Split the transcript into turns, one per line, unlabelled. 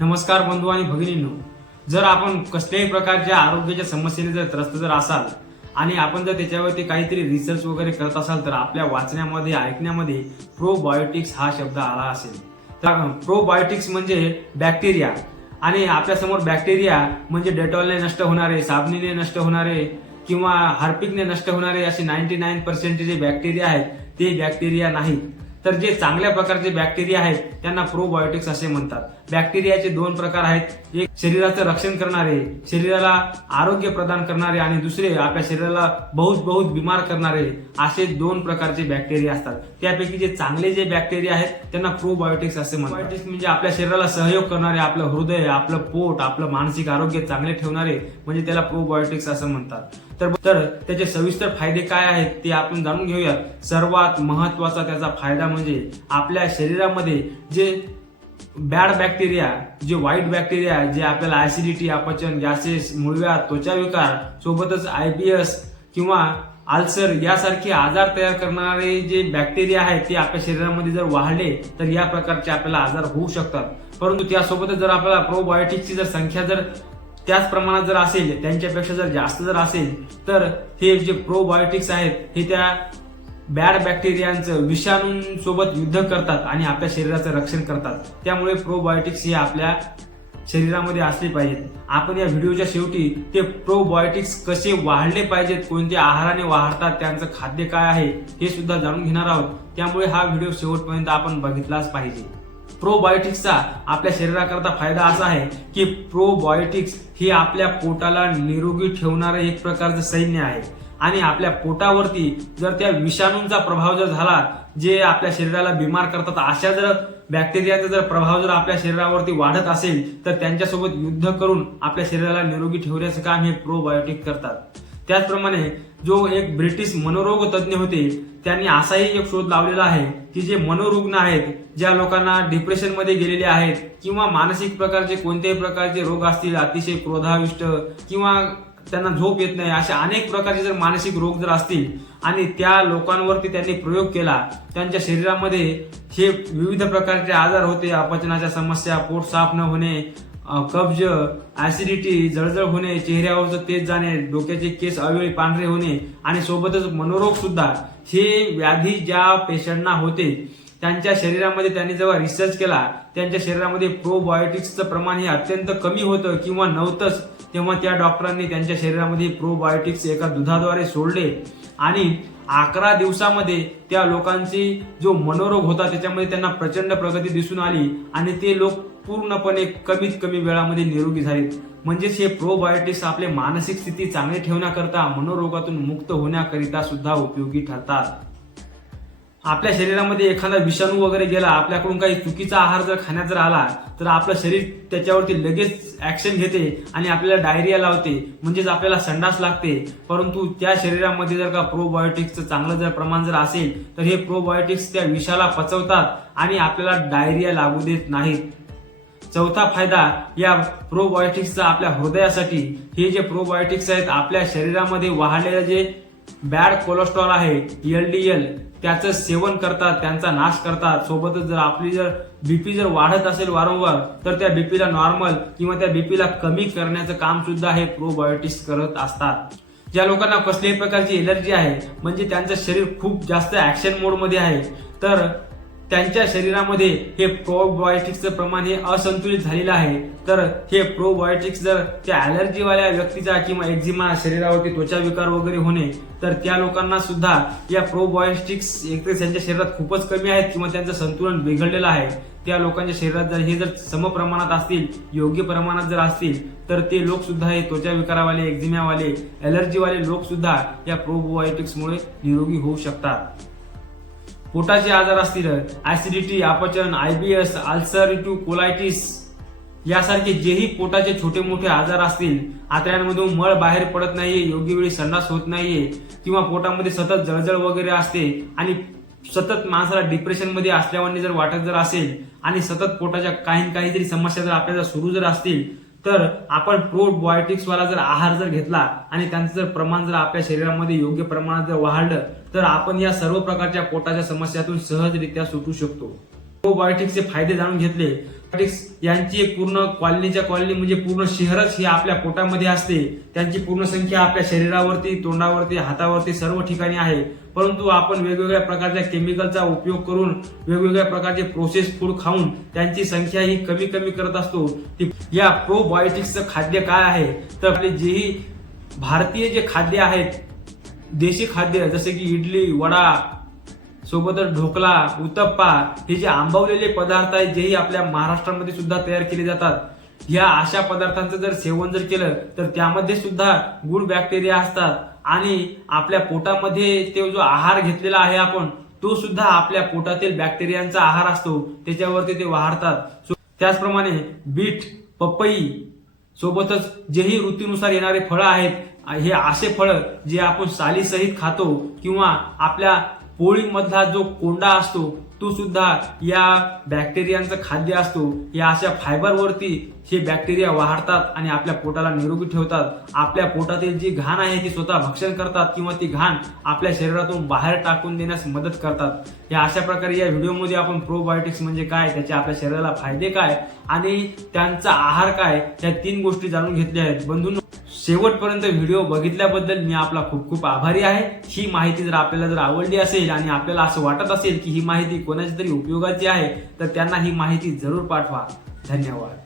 नमस्कार बंधू आणि भगिनींनो. जर आपण कसल्याही प्रकारच्या आरोग्याच्या समस्येने जर त्रस्त जर असाल आणि आपण जर त्याच्यावरती काहीतरी रिसर्च वगैरे करत असाल तर आपल्या वाचण्यामध्ये ऐकण्यामध्ये प्रोबायोटिक्स हा शब्द आला असेल. तर प्रोबायोटिक्स म्हणजे बॅक्टेरिया आणि आपल्यासमोर बॅक्टेरिया म्हणजे डेटॉलने नष्ट होणारे साबणीने नष्ट होणारे किंवा हार्पिकने नष्ट होणारे असे नाईन्टी नाईन पर्सेंट जे बॅक्टेरिया आहेत ते बॅक्टेरिया नाहीत. तर जे चांगल्या प्रकारचे बॅक्टेरिया आहेत त्यांना प्रोबायोटिक्स असे म्हणतात. बॅक्टेरियाचे दोन प्रकार आहेत. एक शरीराचं रक्षण करणारे शरीराला आरोग्य प्रदान करणारे आणि दुसरे आपल्या शरीराला बहुत बहुत बिमार करणारे असे दोन प्रकारचे बॅक्टेरिया असतात. त्यापैकी जे चांगले जे बॅक्टेरिया आहेत त्यांना प्रोबायोटिक्स असे म्हणतात. म्हणजे आपल्या शरीराला सहयोग करणारे आपलं हृदय आपलं पोट आपलं मानसिक आरोग्य चांगले ठेवणारे म्हणजे त्याला प्रोबायोटिक्स असं म्हणतात. तर तर त्याचे सविस्तर फायदे काय आहेत ते आपण जाणून घेऊयात. सर्वात महत्त्वाचा त्याचा फायदा म्हणजे आपल्या शरीरामध्ये जे बॅड बॅक्टेरिया जे वाईट बॅक्टेरिया जे आपल्याला ऍसिडिटी अपचन गॅसेस मुळव्याध त्वचाविकार सोबतच आयबीएस किंवा आल्सर यासारखे आजार तयार करणारे जे बॅक्टेरिया आहेत ते आपल्या शरीरामध्ये जर वाढले तर या प्रकारचे आपल्याला आजार होऊ शकतात. परंतु त्यासोबतच जर आपल्याला प्रोबायोटिक्सची जर संख्या जर त्याच प्रमाणात जर असेल त्यांच्यापेक्षा जर जास्त जर असेल तर हे जे प्रोबायोटिक्स आहेत हे त्या बॅड बॅक्टेरियांचं विषाणूंसोबत युद्ध करतात आणि आपल्या शरीराचं रक्षण करतात. त्यामुळे प्रोबायोटिक्स हे आपल्या शरीरामध्ये असले पाहिजेत. आपण या व्हिडिओच्या शेवटी ते प्रोबायोटिक्स कसे वाढले पाहिजेत कोणत्या आहाराने वाढतात त्यांचं खाद्य काय आहे हे सुद्धा जाणून घेणार आहोत. त्यामुळे हा व्हिडिओ शेवटपर्यंत आपण बघितलाच पाहिजे. प्रोबायोटिक्सचा आपल्या शरीराकरता फायदा असा आहे की प्रोबायोटिक्स हे आपल्या पोटाला निरोगी ठेवणारं एक प्रकारचं सैन्य आहे. आणि आपल्या पोटावरती जर त्या विषाणूंचा प्रभाव जर झाला जे आपल्या शरीराला बिमार करतात अशा जर बॅक्टेरियाचा जर प्रभाव जर आपल्या शरीरावरती वाढत असेल तर त्यांच्यासोबत युद्ध करून आपल्या शरीराला निरोगी ठेवण्याचं काम हे प्रोबायोटिक करतात. त्याचप्रमाणे जो एक ब्रिटिश मनोरोग तज्ज्ञ होते त्यांनी असाही एक शोध लावलेला आहे की जे मनोरुग्ण आहेत ज्या लोकांना डिप्रेशनमध्ये गेलेले आहेत किंवा मानसिक प्रकारचे कोणत्याही प्रकारचे रोग असतील अतिशय क्रोधाविष्ट किंवा त्यांना झोप येत नाही. असे अनेक प्रकारचे जर मानसिक रोग जर असतील आणि त्या लोकांवरती त्यांनी प्रयोग केला त्यांच्या शरीरामध्ये हे विविध प्रकारचे आजार होते. अपचनाच्या समस्या पोट साफ न होणे कब्ज ऍसिडिटी जळजळ होणे चेहऱ्यावरचं तेज जाणे डोक्याचे केस अवेळी पांढरे होणे आणि सोबतच मनोरोग सुद्धा हे व्याधी ज्या पेशंटना होते त्यांच्या शरीरामध्ये त्यांनी जेव्हा रिसर्च केला त्यांच्या शरीरामध्ये प्रोबायोटिक्सचं प्रमाण हे अत्यंत कमी होतं किंवा नव्हतंच तेव्हा त्या डॉक्टरांनी त्यांच्या शरीरामध्ये प्रोबायोटिक्स एका दुधाद्वारे सोडले. आणि अकरा दिवसामध्ये त्या लोकांची जो मनोरोग होता त्याच्यामध्ये त्यांना प्रचंड प्रगती दिसून आली आणि ते लोक पूर्णपणे कमीत कमी वेळामध्ये निरोगी झालेत. म्हणजेच हे प्रोबायोटिक्स आपले मानसिक स्थिती चांगली ठेवण्याकरता मनोरोगातून मुक्त होण्याकरिता सुद्धा उपयोगी ठरतात. आपल्या शरीरामध्ये एखादा विषाणू वगैरे गेला आपल्याकडून काही चुकीचा आहार जर खाण्यात जर आला तर आपलं शरीर त्याच्यावरती लगेच ऍक्शन घेते आणि आपल्याला डायरिया लावते म्हणजेच आपल्याला संडास लागते. परंतु त्या शरीरामध्ये जर का प्रोबायोटिक्सचं चांगलं जर प्रमाण जर असेल तर हे प्रोबायोटिक्स त्या विषाला पचवतात आणि आपल्याला डायरिया लागू देत नाहीत. चौथा फायदा या प्रोबायोटिक्सचा आपल्या हृदयासाठी हे जे प्रोबायोटिक्स आहेत आपल्या शरीरामध्ये वाढलेलं जे बॅड कोलेस्ट्रॉल आहे एल त्याचं सेवन करतात त्यांचा नाश करतात. सोबतच जर आपली जर बीपी जर वाढत असेल वारंवार तर त्या बीपीला नॉर्मल किंवा त्या बीपीला कमी करण्याचं काम सुद्धा हे प्रोबायोटिक्स करत असतात. ज्या लोकांना कसल्याही प्रकारची एलर्जी आहे म्हणजे त्यांचं शरीर खूप जास्त ऍक्शन मोडमध्ये आहे तर त्यांच्या शरीरामध्ये हे प्रोबायोटिक्सचं प्रमाण हे असंतुलित झालेलं आहे. तर हे प्रोबायोटिक्स जर त्या ॲलर्जीवाल्या व्यक्तीचा किंवा एक्झिमा शरीरावरती त्वचा विकार वगैरे होणे तर त्या लोकांना सुद्धा या प्रोबायोटिक्स एक तर त्यांच्या शरीरात खूपच कमी आहेत किंवा त्यांचं संतुलन बिघडलेलं आहे. त्या लोकांच्या शरीरात जर हे जर समप्रमाणात असतील योग्य प्रमाणात जर असतील तर ते लोक सुद्धा हे त्वचा विकारावाले एक्झिम्यावाले ॲलर्जीवाले लोक सुद्धा या प्रोबायोटिक्समुळे निरोगी होऊ शकतात. पोटाचे आजार असतील ऍसिडिटी अपचन आयबीएस अल्सरिटिव्ह कोलायटिस यासारखे जेही पोटाचे छोटे मोठे आजार असतील आतड्यांमधून मळ बाहेर पडत नाहीये योग्य वेळी संडास होत नाहीये किंवा पोटामध्ये सतत जळजळ वगैरे असते आणि सतत माणसाला डिप्रेशनमध्ये असल्यावानी जर वाटत जर असेल आणि सतत पोटाच्या काही काहीतरी समस्या जर आपल्याला सुरू जर असतील तर आपण प्रोबायोटिक्स वाला जर आहार जर घेतला आणि त्यांचं जर प्रमाण जर आपल्या शरीरामध्ये योग्य प्रमाणात जर वाढलं तर आपण या सर्व प्रकारच्या पोटाच्या समस्यातून सहजरित्या सुटू शकतो. प्रोबायोटिक्सचे फायदे जाणून घेतले. यांची एक पूर्ण कॉलनीच्या कॉलनी म्हणजे पूर्ण शहरच हे आपल्या पोटामध्ये असते. त्यांची पूर्ण संख्या आपल्या शरीरावरती तोंडावरती हातावरती सर्व ठिकाणी आहे. परंतु आपण वेगवेगळ्या प्रकारच्या केमिकलचा उपयोग करून वेगवेगळ्या प्रकारचे प्रोसेस फूड खाऊन त्यांची संख्या ही कमी कमी करत असतो. या प्रोबायोटिक्सचं खाद्य काय आहे? तर आपले जेही भारतीय जे खाद्य आहेत देशी खाद्य जसे की इडली वडा सोबतच ढोकला उत्तप्पा हे जे आंबवलेले पदार्थ आहेत जेही आपल्या महाराष्ट्रामध्ये सुद्धा तयार केले जातात. या अशा पदार्थांचं जर सेवन जर केलं तर त्यामध्ये सुद्धा गुड बॅक्टेरिया असतात. आणि आपल्या पोटामध्ये ते जो आहार घेतलेला आहे आपण तो सुद्धा आपल्या पोटातील बॅक्टेरियांचा आहार असतो. त्याच्यावरती ते वाढतात. सो- त्याचप्रमाणे बीट पपई सोबतच जेही ऋतूनुसार येणारे फळं आहेत हे असे फळं जे आपण सालीसहित खातो किंवा आपल्या पोळीमधला जो कोंडा असतो तो सुद्धा या बॅक्टेरियांचं खाद्य असतो. या अशा फायबरवरती हे बॅक्टेरिया वाढतात आणि आपल्या पोटाला निरोगी ठेवतात. आपल्या पोटातील जी घाण आहे ती स्वतः भक्षण करतात किंवा ती घाण आपल्या शरीरातून बाहेर टाकून देण्यास मदत करतात. या अशा प्रकारे या व्हिडिओमध्ये आपण प्रोबायोटिक्स म्हणजे काय त्याचे आपल्या शरीराला फायदे काय आणि त्यांचा आहार काय या तीन गोष्टी जाणून घेतल्या आहेत. बंधून शेवटपर्यंत व्हिडिओ बघितल्याबद्दल मी आपला खूप खूप आभारी आहे. ही माहिती जर आपल्याला जर आवडली असेल आणि आपल्याला असं वाटत असेल की ही माहिती कोणाच्या तरी उपयोगाची आहे तर त्यांना ही माहिती जरूर पाठवा. धन्यवाद.